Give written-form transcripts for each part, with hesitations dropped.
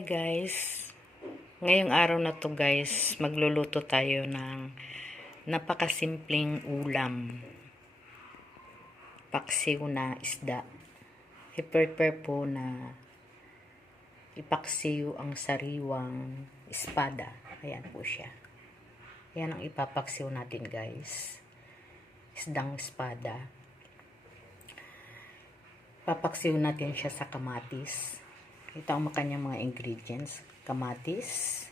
Hi guys, ngayong araw na to guys, magluluto tayo ng napakasimpleng ulam, paksiw na isda. I-prepare po na ipaksiw ang sariwang espada. Ayan po siya. Ayan ang ipapaksiw natin guys, isdang espada. Papaksiw natin siya sa kamatis. Ito ang kanyang mga ingredients. Kamatis,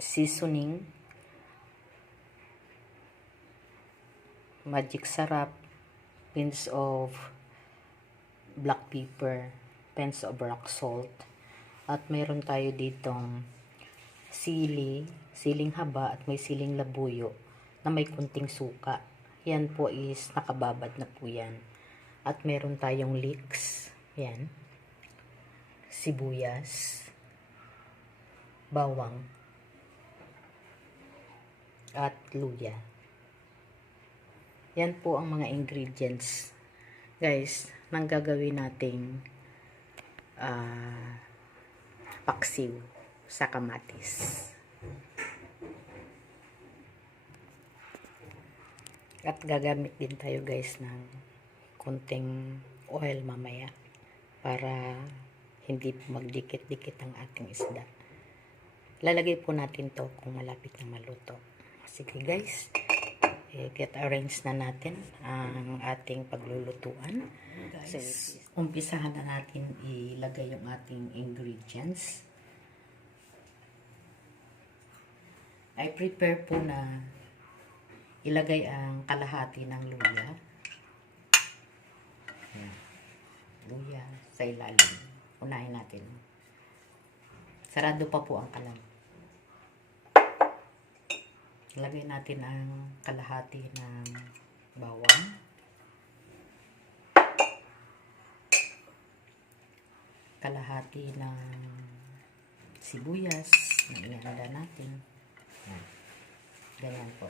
seasoning, magic sarap, pinch of black pepper, pinch of rock salt, at mayroon tayo ditong siling haba at may siling labuyo na may kunting suka. Yan po is nakababad na po yan. At mayroon tayong leeks, yan, sibuyas, bawang, at luya. Yan po ang mga ingredients guys nang gagawin nating paksiw sa kamatis. At gagamit din tayo guys ng konting oil mamaya para hindi magdikit-dikit ang ating isda. Lalagay po natin to kung malapit na maluto. Sige guys, get arrange na natin ang ating paglulutuan. Guys, umpisahan na natin ilagay yung ating ingredients. I prepare po na ilagay ang kalahati ng luya. Luya sa ilalim. Unahin natin. Sarado pa po ang kalam. Ilagay natin ang kalahati ng bawang. Kalahati ng sibuyas na ihanda natin. Yan. Ganyan po.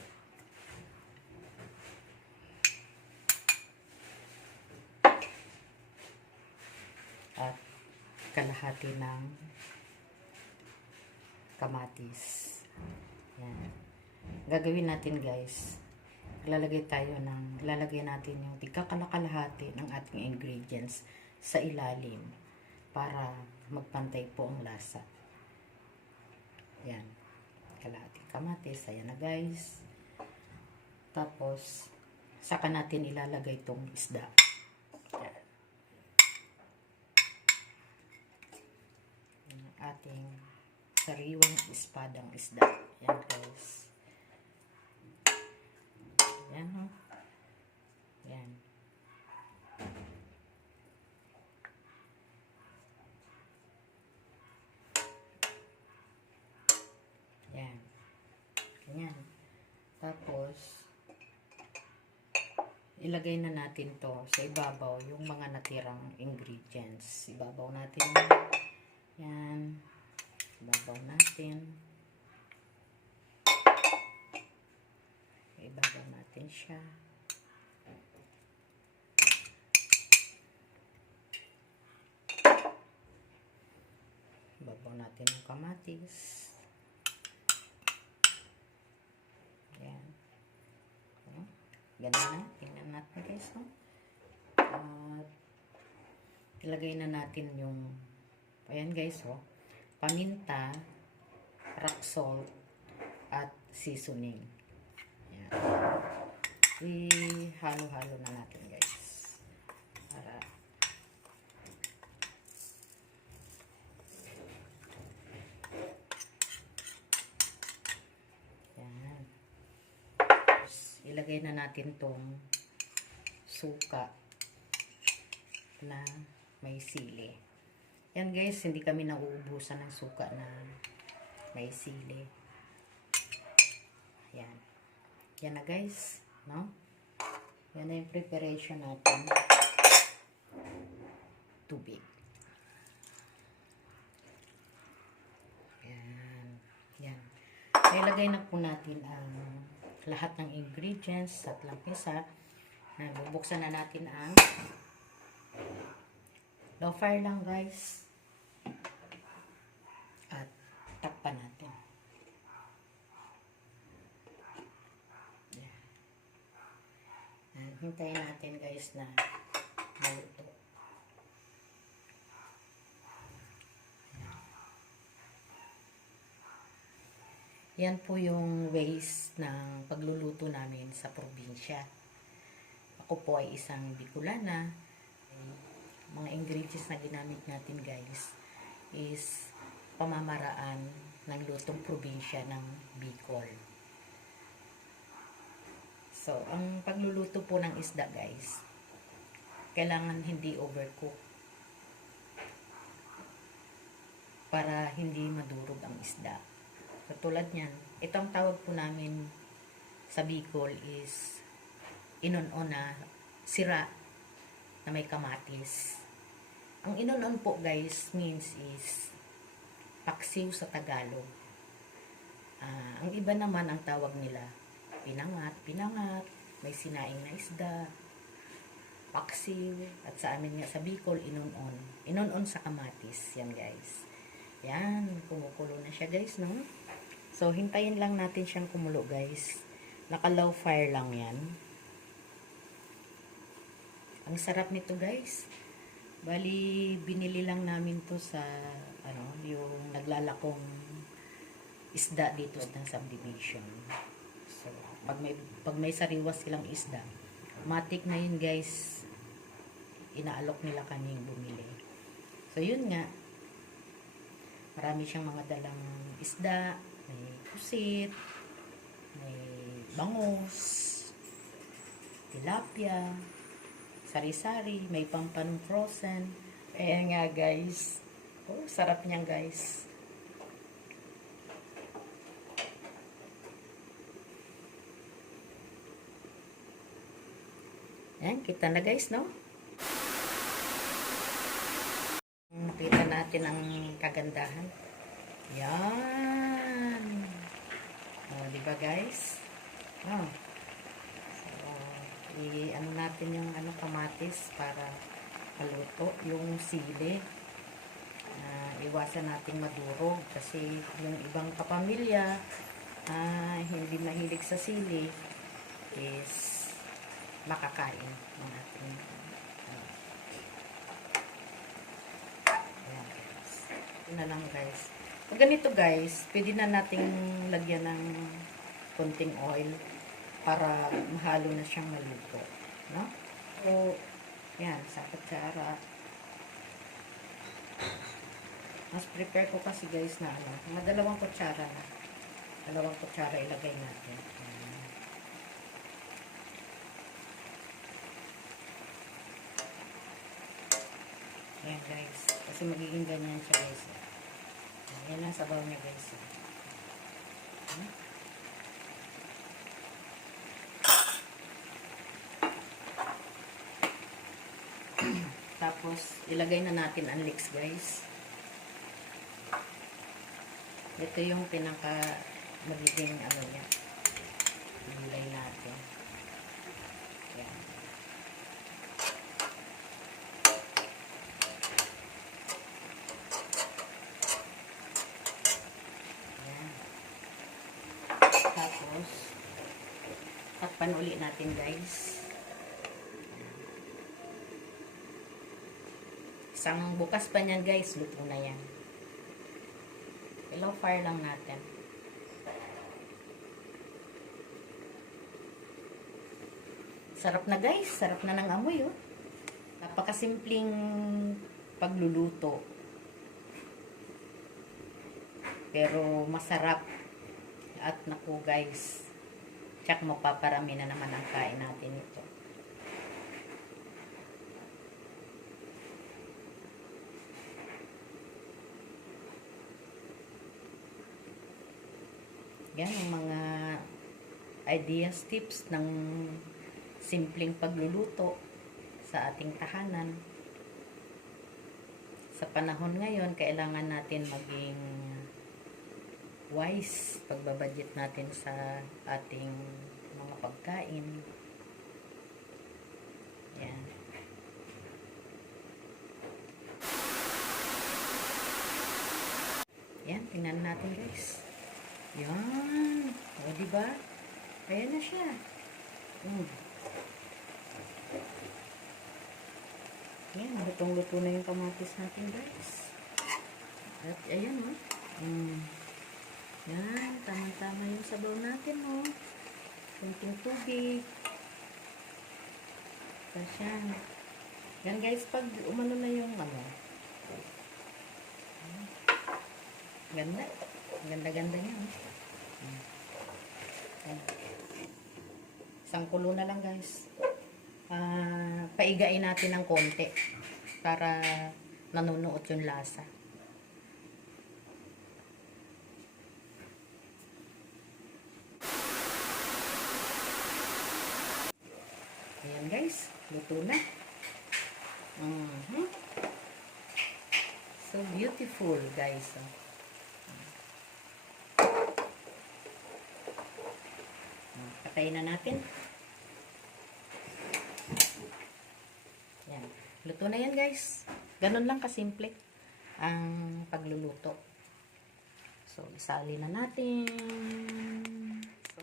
At kalahati ng kamatis. Yan. Gagawin natin guys, lalagay natin yung tigkakalahati ng ating ingredients sa ilalim para magpantay po ang lasa. Yan. Kalahati kamatis. Ayan na guys. Tapos, saka natin ilalagay itong isda. Yan. Ating sariwang espadang isda. Yan guys. Yan o. Yan. Yan. Ganyan. Tapos, ilagay na natin to sa ibabaw yung mga natirang ingredients. Ibabaw natin. Yan. Ibabaw natin. Ibabaw natin siya. Ibabaw natin yung kamatis. Yan. Ganun na. Tingnan natin guys. At ilagay na natin yung ayan guys, paminta, rock salt, at seasoning. Ayan. I-halo-halo na natin guys. Para ayan. Tapos, ilagay na natin tong suka na may sili. Yan guys, hindi kami nauubusan ng suka na may sili. Yan. Yan na guys, no? Yan na yung preparation natin. Tubig. Yan. Yan. Ilagay na po natin ang lahat ng ingredients at lampisa. Bubuksan na natin ang low fire lang guys. Hintayin natin guys na maluto. Yan po yung ways ng pagluluto namin sa probinsya. Ako po ay isang Bicolana. Mga ingredients na ginamit natin guys is pamamaraan ng lutong probinsya ng Bicol. So, ang pagluluto po ng isda guys, kailangan hindi overcook para hindi madurog ang isda. Katulad niyan, itong tawag po namin sa Bicol is inon-on na sira na may kamatis. Ang inon-on po guys means is paksiw sa Tagalog. Ang iba naman ang tawag nila pinangat, may sinaing na isda, paksiw, at sa amin nga sa Bicol, inon-on. Inon-on sa kamatis, yan guys. Yan, kumukulo na siya guys, no? So, hintayin lang natin siyang kumulo, guys. Naka-low fire lang yan. Ang sarap nito, guys. Bali, binili lang namin to sa, yung naglalakong isda dito ng subdivision. So, pag may sariwas silang isda, matik na yun, guys. Inaalok nila kaming bumili. So, yun nga. Marami siyang mga dalang isda, may pusit, may bangus, tilapia, sari-sari, may pampanong frozen. Ayan nga guys. Oh, sarap niyan guys. Ayan, kita na guys, no? Nakita natin ang kagandahan. Yan. Oh, di ba guys? Oh. So, i-ano natin yung kamatis para maluto yung sili. Iwasan nating madurog kasi yung ibang kapamilya hindi mahilig sa sili is makakain ng ating na lang guys. Pag ganito guys, pwede na nating lagyan ng konting oil para mahalo na siyang maluto. No? O, yan, sa kutsara. Mas prepare ko kasi guys na madalawang kutsara na. Dalawang kutsara ilagay natin. Ayan guys. Kasi magiging ganyan siya guys. Ayan ang sabaw niya guys. Tapos, ilagay na natin ang leeks guys. Ito yung pinaka magiging niya. Ilagay natin. Ayan. Tapos, takpan uli natin guys. Isang bukas pa niyan guys, luto na yan. Low fire lang natin. Sarap na guys, sarap na ng amoy oh. Napakasimpleng pagluluto. Pero masarap. At naku guys, tsak mapaparami na naman ang kain natin ito. Yan ang mga ideas, tips ng simpleng pagluluto sa ating tahanan. Sa panahon ngayon, kailangan natin maging wise pagbabudget natin sa ating mga pagkain. Yan. Yan, tingnan natin guys. Yan. O, diba? Ayan na siya. Yan, lutong-luto na yung kamatis natin, guys. At ayan, oh. Yan, tamang-tama yung sabaw natin, oh. Kunting tubig. Tapos yan. Yan, guys, pag umano na yung ano. Ganda. Ganda-ganda niya, oh. Yan. Isang kulo na lang, guys. Paigain natin ng konti para nanunuot yung lasa. Ayan, guys, luto na. So beautiful, guys. Patayin na natin. Yan. Luto na yan, guys. Ganun lang kasimple ang pagluluto. So, isali na natin. So,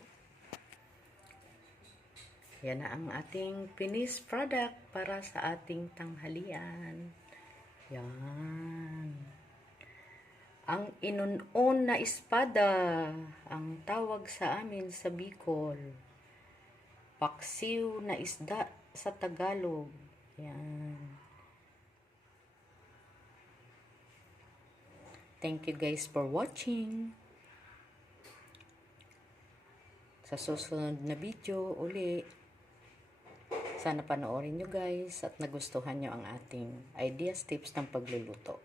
yan na ang ating finished product para sa ating tanghalian. Yan. Ang inunon na espada, ang tawag sa amin sa Bicol. Paksiw na isda sa Tagalog. Yan. Thank you guys for watching. Sa susunod na video uli, sana panoorin nyo guys at nagustuhan nyo ang ating ideas, tips ng pagluluto.